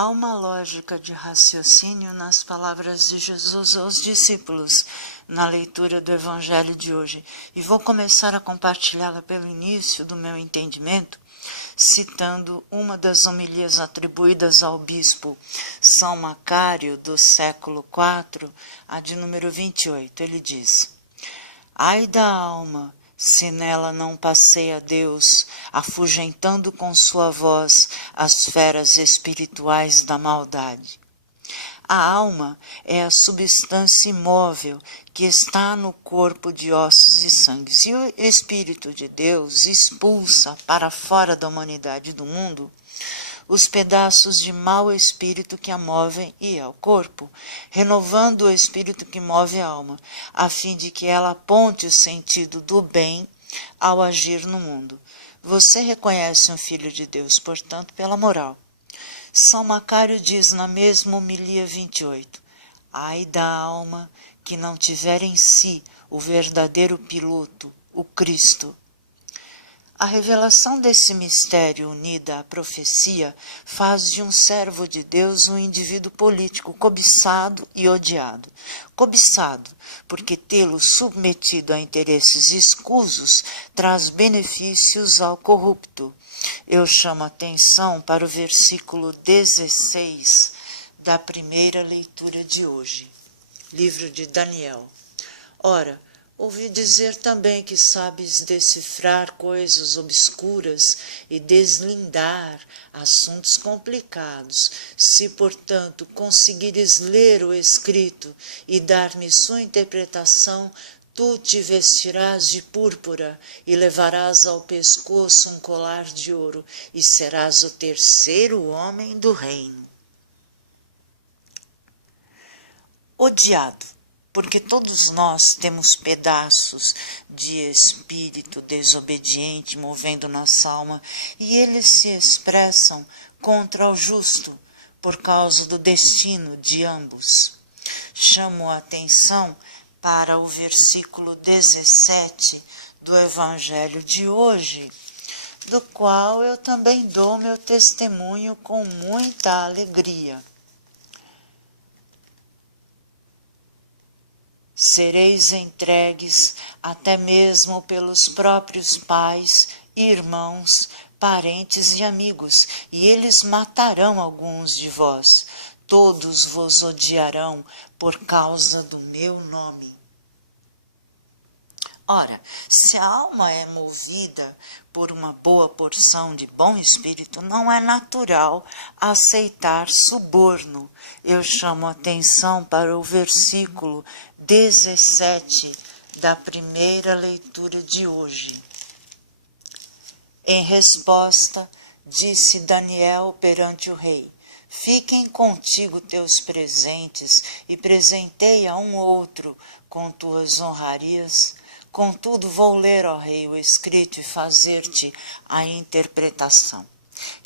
Há uma lógica de raciocínio nas palavras de Jesus aos discípulos, na leitura do Evangelho de hoje, e vou começar a compartilhá-la pelo início do meu entendimento, citando uma das homilias atribuídas ao bispo São Macário, do século IV, a de número 28. Ele diz: ai da alma, se nela não passeia Deus, afugentando com sua voz as feras espirituais da maldade. A alma é a substância imóvel que está no corpo de ossos e sangue. E o Espírito de Deus expulsa para fora da humanidade e do mundo os pedaços de mau espírito que a movem e ao corpo, renovando o espírito que move a alma, a fim de que ela aponte o sentido do bem ao agir no mundo. Você reconhece um filho de Deus, portanto, pela moral. São Macário diz na mesma homilia 28, ai da alma que não tiver em si o verdadeiro piloto, o Cristo. A revelação desse mistério unida à profecia faz de um servo de Deus um indivíduo político cobiçado e odiado. Cobiçado, porque tê-lo submetido a interesses escusos traz benefícios ao corrupto. Eu chamo a atenção para o versículo 16 da primeira leitura de hoje, livro de Daniel. Ora, ouvi dizer também que sabes decifrar coisas obscuras e deslindar assuntos complicados. Se, portanto, conseguires ler o escrito e dar-me sua interpretação, tu te vestirás de púrpura e levarás ao pescoço um colar de ouro e serás o terceiro homem do reino. Odiado, porque todos nós temos pedaços de espírito desobediente movendo nossa alma e eles se expressam contra o justo por causa do destino de ambos. Chamo a atenção para o versículo 17 do Evangelho de hoje, do qual eu também dou meu testemunho com muita alegria. Sereis entregues até mesmo pelos próprios pais, irmãos, parentes e amigos, e eles matarão alguns de vós. Todos vos odiarão por causa do meu nome. Ora, se a alma é movida por uma boa porção de bom espírito, não é natural aceitar suborno. Eu chamo a atenção para o versículo 17 da primeira leitura de hoje. Em resposta, disse Daniel perante o rei: fiquem contigo teus presentes e presenteia um outro com tuas honrarias. Contudo, vou ler, ó rei, o escrito e fazer-te a interpretação.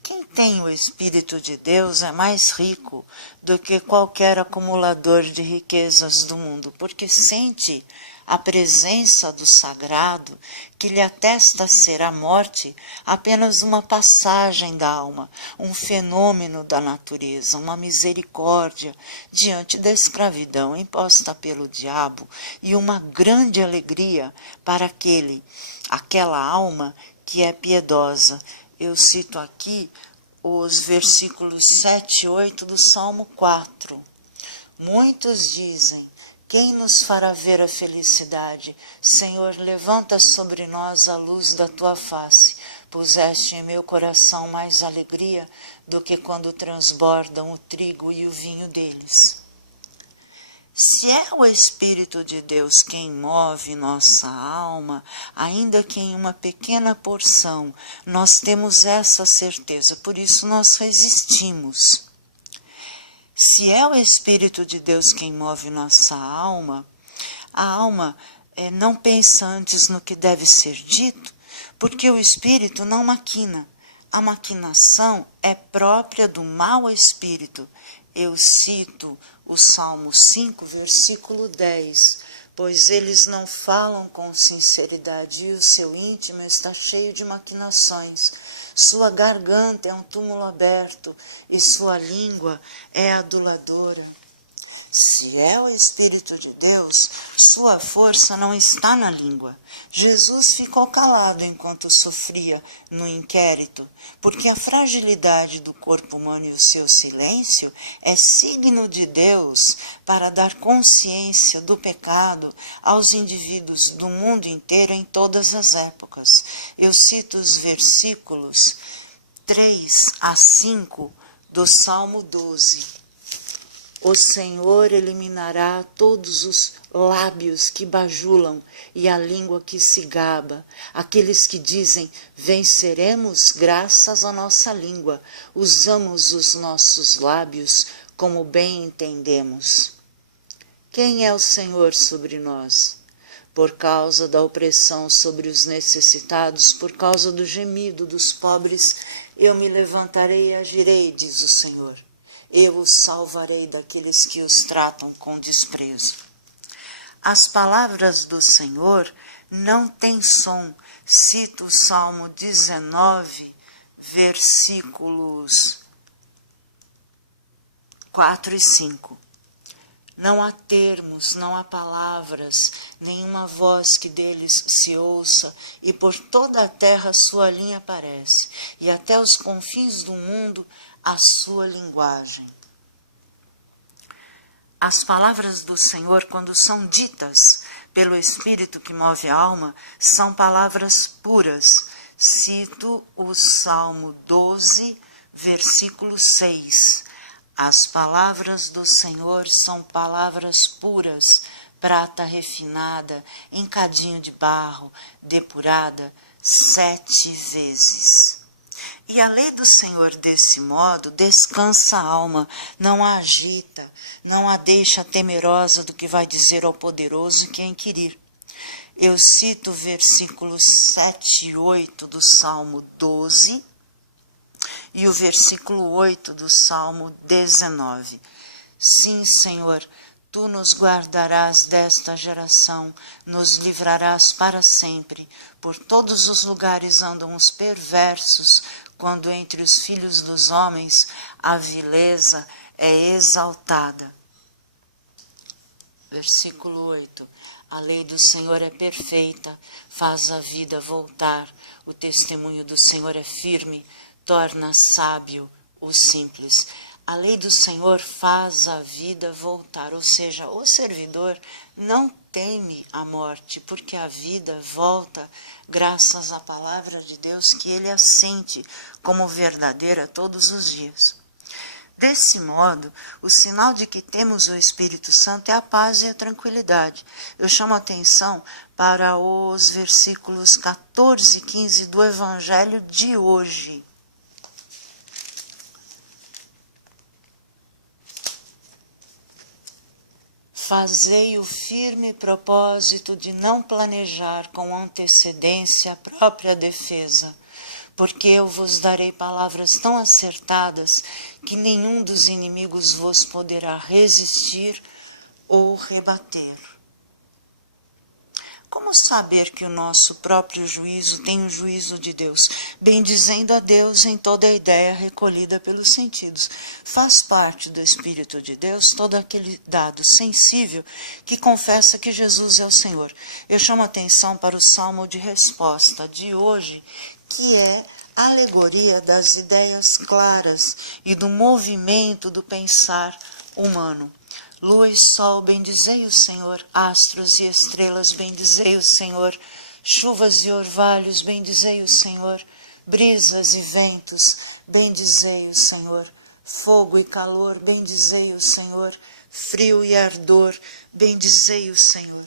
Quem tem o Espírito de Deus é mais rico do que qualquer acumulador de riquezas do mundo, porque sente a presença do sagrado, que lhe atesta ser a morte apenas uma passagem da alma, um fenômeno da natureza, uma misericórdia diante da escravidão imposta pelo diabo e uma grande alegria para aquela alma que é piedosa. Eu cito aqui os versículos 7 e 8 do Salmo 4. Muitos dizem: quem nos fará ver a felicidade? Senhor, levanta sobre nós a luz da tua face. Puseste em meu coração mais alegria do que quando transbordam o trigo e o vinho deles. Se é o Espírito de Deus quem move nossa alma, ainda que em uma pequena porção, nós temos essa certeza, por isso nós resistimos. Se é o Espírito de Deus quem move nossa alma, a alma não pensa antes no que deve ser dito, porque o Espírito não maquina. A maquinação é própria do mau espírito. Eu cito o Salmo 5, versículo 10. pois eles não falam com sinceridade e o seu íntimo está cheio de maquinações. Sua garganta é um túmulo aberto e sua língua é aduladora. Se é o Espírito de Deus, sua força não está na língua. Jesus ficou calado enquanto sofria no inquérito, porque a fragilidade do corpo humano e o seu silêncio é signo de Deus para dar consciência do pecado aos indivíduos do mundo inteiro em todas as épocas. Eu cito os versículos 3 a 5 do Salmo 12. O Senhor eliminará todos os lábios que bajulam e a língua que se gaba, aqueles que dizem, venceremos graças à nossa língua, usamos os nossos lábios como bem entendemos. Quem é o Senhor sobre nós? Por causa da opressão sobre os necessitados, por causa do gemido dos pobres, eu me levantarei e agirei, diz o Senhor. Eu os salvarei daqueles que os tratam com desprezo. As palavras do Senhor não têm som. Cito o Salmo 19, versículos 4 e 5. Não há termos, não há palavras, nenhuma voz que deles se ouça, e por toda a terra sua linha aparece, e até os confins do mundo a sua linguagem. As palavras do Senhor, quando são ditas pelo Espírito que move a alma, são palavras puras. Cito o Salmo 12, versículo 6. As palavras do Senhor são palavras puras, prata refinada, em cadinho de barro, depurada 7 vezes. E a lei do Senhor, desse modo, descansa a alma, não a agita, não a deixa temerosa do que vai dizer ao poderoso que a inquirir. Eu cito versículos 7 e 8 do Salmo 12 e o versículo 8 do Salmo 19. Sim, Senhor, Tu nos guardarás desta geração, nos livrarás para sempre. Por todos os lugares andam os perversos, quando entre os filhos dos homens a vileza é exaltada. Versículo 8. A lei do Senhor é perfeita, faz a vida voltar. O testemunho do Senhor é firme, torna sábio o simples. A lei do Senhor faz a vida voltar, ou seja, o servidor não teme a morte, porque a vida volta graças à palavra de Deus que ele assente como verdadeira todos os dias. Desse modo, o sinal de que temos o Espírito Santo é a paz e a tranquilidade. Eu chamo a atenção para os versículos 14 e 15 do Evangelho de hoje. Fazei o firme propósito de não planejar com antecedência a própria defesa, porque eu vos darei palavras tão acertadas que nenhum dos inimigos vos poderá resistir ou rebater. Como saber que o nosso próprio juízo tem o juízo de Deus? Bendizendo a Deus em toda a ideia recolhida pelos sentidos. Faz parte do Espírito de Deus todo aquele dado sensível que confessa que Jesus é o Senhor. Eu chamo a atenção para o Salmo de resposta de hoje, que é a alegoria das ideias claras e do movimento do pensar humano. Lua e sol, bendizei o Senhor. Astros e estrelas, bendizei o Senhor. Chuvas e orvalhos, bendizei o Senhor. Brisas e ventos, bendizei o Senhor. Fogo e calor, bendizei o Senhor. Frio e ardor, bendizei o Senhor.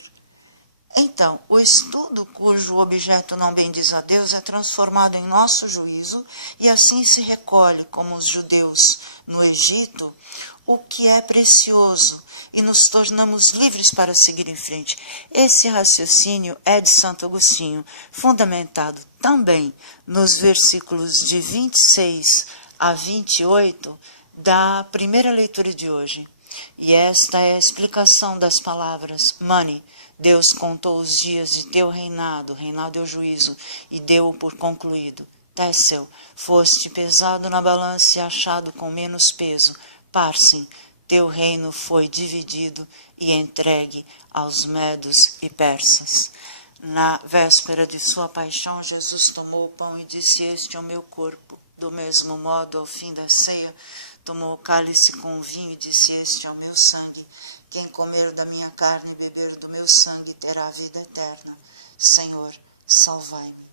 Então, o estudo cujo objeto não bendiz a Deus é transformado em nosso juízo e assim se recolhe, como os judeus no Egito, o que é precioso e nos tornamos livres para seguir em frente. Esse raciocínio é de Santo Agostinho, fundamentado também nos versículos de 26 a 28 da primeira leitura de hoje. E esta é a explicação das palavras money, Deus contou os dias de teu reinado, reinado é o juízo, e deu-o por concluído. Técel, foste pesado na balança e achado com menos peso. Pársim, teu reino foi dividido e entregue aos medos e persas. Na véspera de sua paixão, Jesus tomou o pão e disse: Este é o meu corpo. Do mesmo modo, ao fim da ceia, tomou o cálice com o vinho e disse: Este é o meu sangue. Quem comer da minha carne e beber do meu sangue terá a vida eterna. Senhor, salvai-me.